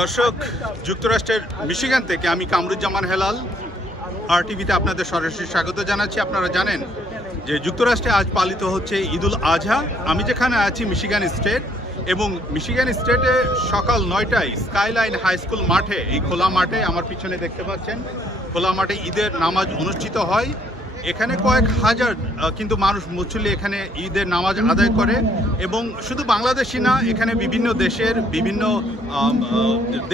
দর্শক, যুক্তরাষ্ট্রের মিশিগান থেকে আমি কামরুজ্জামান হেলাল আরটিভিতে আপনাদের সরাসরি স্বাগত জানাচ্ছি। আপনারা জানেন যে যুক্তরাষ্ট্রে আজ পালিত হচ্ছে ঈদুল আজহা। আমি যেখানে আছি মিশিগান স্টেট, এবং মিশিগান স্টেটে সকাল 9টায় স্কাইলাইন হাই স্কুল মাঠে, এই খোলা মাঠে আমার পিছনে দেখতে পাচ্ছেন, খোলা মাঠে ঈদের নামাজ অনুষ্ঠিত হয়। এখানে কয়েক হাজার কিন্তু মানুষ মুসল্লি এখানে ঈদের নামাজ আদায় করে, এবং শুধু বাংলাদেশি না, এখানে বিভিন্ন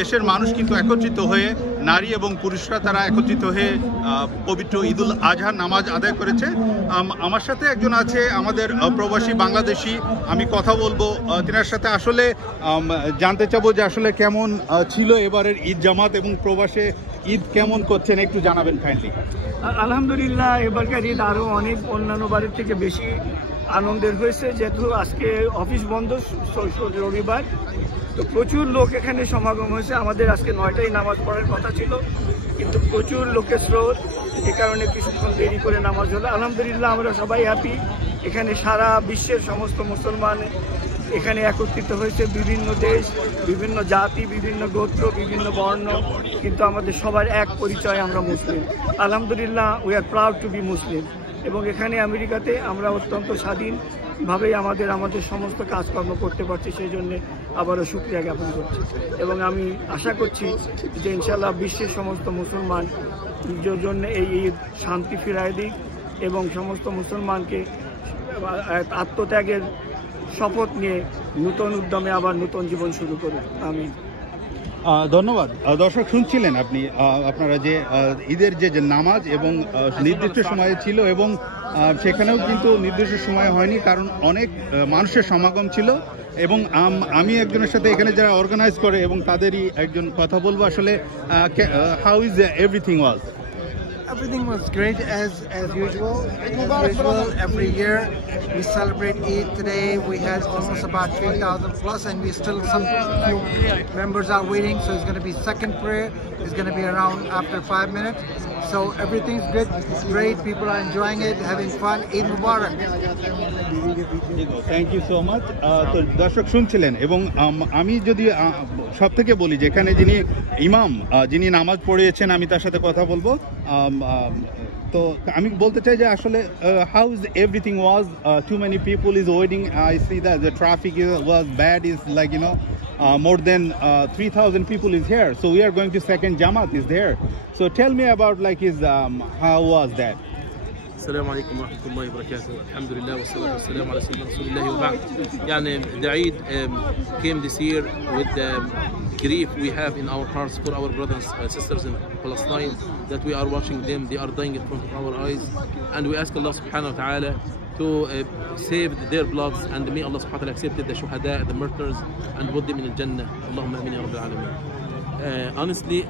দেশের মানুষ কিন্তু একত্রিত হয়ে, নারী এবং পুরুষরা তারা একত্রিত হয়ে পবিত্র ঈদুল আজহার নামাজ আদায় করেছে। আমার সাথে একজন আছে আমাদের প্রবাসী বাংলাদেশি, আমি কথা বলবো তিনার সাথে। আসলে জানতে চাবো যে আসলে কেমন ছিল এবারের ঈদ জামাত, এবং প্রবাসে ঈদ কেমন করছেন একটু জানাবেন কাইন্ডলি। আলহামদুলিল্লাহ, এবারকার ঈদ আরও অনেক অন্যান্য বারের থেকে বেশি আনন্দের হয়েছে, যেহেতু আজকে অফিস বন্ধ, রবিবার, তো প্রচুর লোক এখানে সমাগম হয়েছে। আমাদের আজকে 9টায় নামাজ পড়ার কথা ছিল, কিন্তু প্রচুর লোকের স্রোত, এ কারণে কিছুক্ষণ দেরি করে নামাজ হলো। আলহামদুলিল্লাহ, আমরা সবাই হ্যাপি। এখানে সারা বিশ্বের সমস্ত মুসলমান এখানে একত্রিত হয়েছে, বিভিন্ন দেশ, বিভিন্ন জাতি, বিভিন্ন গোত্র, বিভিন্ন বর্ণ, কিন্তু আমাদের সবার এক পরিচয়, আমরা মুসলিম। আলহামদুলিল্লাহ, we are proud to be Muslim. এবং এখানে আমেরিকাতে আমরা অত্যন্ত স্বাধীনভাবেই আমাদের সমস্ত কাজকর্ম করতে পারছি, সেই জন্য আবারও শুকরিয়া জ্ঞাপন করছি। এবং আমি আশা করছি যে ইনশাআল্লাহ বিশ্বের সমস্ত মুসলমান নিজের জন্য এই ঈদ শান্তি ফিরায় দিক, এবং সমস্ত মুসলমানকে আত্মত্যাগের শপথ নিয়ে নতুন উদ্যমে আবার নতুন জীবন শুরু করুন। আমি ধন্যবাদ। দর্শক, শুনছিলেন আপনারা যে ঈদের যে নামাজ এবং নির্দিষ্ট সময়ে ছিল, এবং সেখানেও কিন্তু নির্দিষ্ট সময় হয়নি, কারণ অনেক মানুষের সমাগম ছিল। এবং আমি একজনের সাথে এখানে যারা অর্গানাইজ করে এবং তাদেরই একজন কথা বলবো। আসলে how is everything was? Everything was great as usual. Every year we celebrate Eid. Today we had almost about 3,000 plus, and we still some few members are waiting. So it's going to be second prayer. It's going to be around after 5 minutes. So everything's good. It's great. People are enjoying it, having fun. Eid Mubarak. Thank you so much. তো দর্শক শুনছিলেন, এবং আমি যদি সব থেকে বলি যে এখানে যিনি ইমাম, যিনি নামাজ পড়িয়েছেন, আমি তার সাথে কথা বলবো। তো আমি বলতে চাই যে আসলে how is everything was? Too many people is waiting. I see that the traffic was bad, is like more than 3,000 people is here. So we are going to second Jamaat is there. So tell me about how was that? السلام عليكم ورحمة الله وبركاته. الحمد لله والصلاة والسلام على سيدنا رسول الله وبعد. يعني the Eid came this year with the grief we have in our hearts for our brothers and sisters in Palestine, that we are watching them, they are dying in front of our eyes, and we ask Allah subhanahu wa ta'ala to save their bloods, and may Allah subhanahu wa ta'ala accept the shuhada, the martyrs, and put them in al-Jannah. Allahumma amin ya rabbil alameen. Honestly,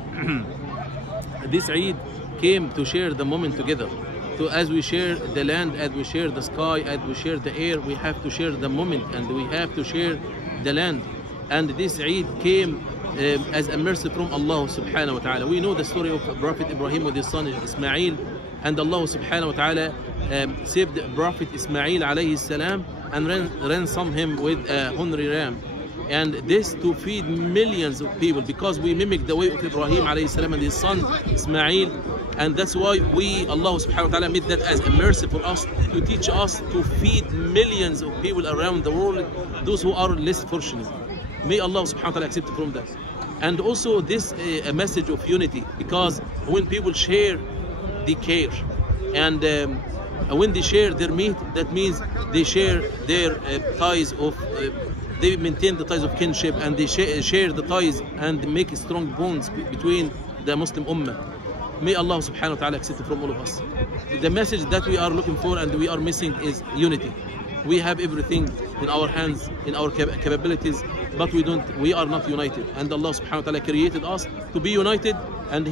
this Eid came to share the moment together. So as we share the land, as we share the sky, as we share the air, we have to share the moment, and we have to share the land. And this Eid came as a mercy from Allah subhanahu wa ta'ala. We know the story of Prophet Ibrahim with his son Ismail, and Allah subhanahu wa ta'ala saved Prophet Ismail alayhi salam and ransomed him with a hungry ram. And this to feed millions of people, because we mimic the way of Ibrahim alayhi salam and his son Ismail. And that's why Allah subhanahu wa ta'ala made that as a mercy for us, to teach us to feed millions of people around the world, those who are less fortunate. May Allah subhanahu wa ta'ala accept from that. And also this a message of unity, because when people share, they care. And when they share their meat, that means they share their ties of they maintain the ties of kinship, and they share the ties and make strong bonds between the Muslim Ummah. May Allah subhanahu wa ta'ala accept it from all of us. The message that we are looking for and we are missing is unity. We have everything in our hands, in our capabilities, but we are not united. And Allah subhanahu wa ta'ala created us to be united, and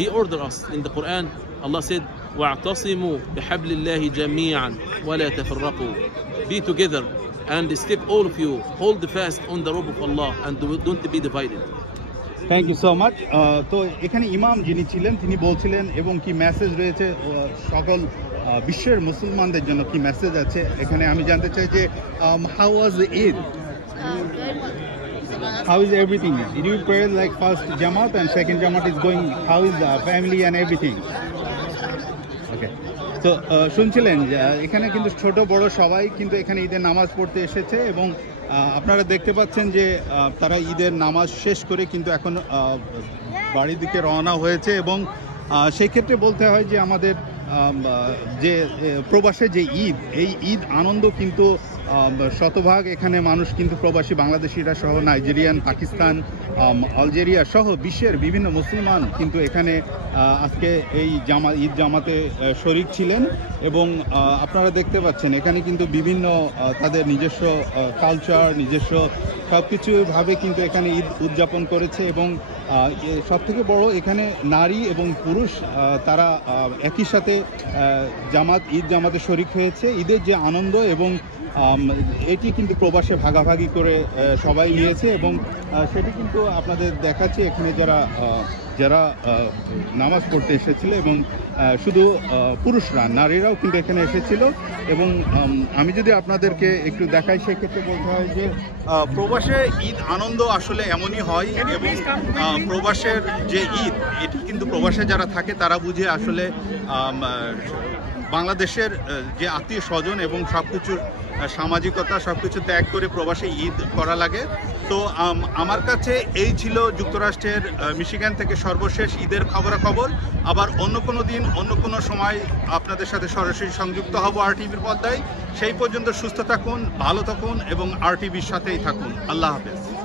He ordered us in the Quran. Allah said, وَاعْتَصِمُوا بِحَبْلِ اللَّهِ جَمِيعًا وَلَا تَفَرَّقُوا. Be together and stick, all of you, hold fast on the rope of Allah, and don't be divided. Thank you so much. তো এখানে ইমাম যিনি ছিলেন তিনি বলছিলেন, এবং কি message রয়েছে সকল বিশ্বের মুসলমানদের জন্য, কি মেসেজ আছে এখানে আমি জানতে চাই যে how was Eid? How is everything? Did you pray like first Jamaat and second Jamaat is going? How is the family and everything? Okay. তো শুনছিলেন যে এখানে কিন্তু ছোট বড় সবাই কিন্তু এখানে ঈদের নামাজ পড়তে এসেছে এবং আপনারা দেখতে পাচ্ছেন যে তারা ঈদের নামাজ শেষ করে কিন্তু এখন বাড়ির দিকে রওনা হয়েছে এবং সেই ক্ষেত্রে বলতে হয় যে আমাদের যে প্রবাসে যে ঈদ, এই ঈদ আনন্দ কিন্তু শতভাগ এখানে মানুষ কিন্তু প্রবাসী বাংলাদেশিরা সহ নাইজেরিয়ান, পাকিস্তান, আলজেরিয়া সহ বিশ্বের বিভিন্ন মুসলমান কিন্তু এখানে আজকে এই ঈদ জামাতে শরিক ছিলেন এবং আপনারা দেখতে পাচ্ছেন এখানে কিন্তু বিভিন্ন তাদের নিজস্ব কালচার, নিজস্ব সব কিছুভাবে কিন্তু এখানে ঈদ উদযাপন করেছে এবং সবথেকে বড় এখানে নারী এবং পুরুষ তারা একই সাথে ঈদ জামাতে শরিক হয়েছে। ঈদের যে আনন্দ এবং এটি কিন্তু প্রবাসে ভাগাভাগি করে সবাই নিয়েছে এবং সেটি কিন্তু আপনাদের দেখাচ্ছে এখানে যারা নামাজ পড়তে এসেছিল এবং শুধু পুরুষরা, নারীরাও কিন্তু এখানে এসেছিল এবং আমি যদি আপনাদেরকে একটু দেখাই সেক্ষেত্রে বলতে হয় যে প্রবাসে ঈদ আনন্দ আসলে এমনই হয় এবং প্রবাসের যে ঈদ, এটি কিন্তু প্রবাসে যারা থাকে তারা বুঝে আসলে বাংলাদেশের যে আত্মীয় স্বজন এবং সব কিছুর সামাজিকতা সব কিছু ত্যাগ করে প্রবাসে ঈদ করা লাগে। তো আমার কাছে এই ছিল যুক্তরাষ্ট্রের মিশিগান থেকে সর্বশেষ ঈদের খবরাখবর। আবার অন্য কোনো দিন অন্য কোনো সময় আপনাদের সাথে সরাসরি সংযুক্ত হব RTVর পর্দায়। সেই পর্যন্ত সুস্থ থাকুন, ভালো থাকুন এবং RTVর সাথেই থাকুন। আল্লাহ হাফেজ।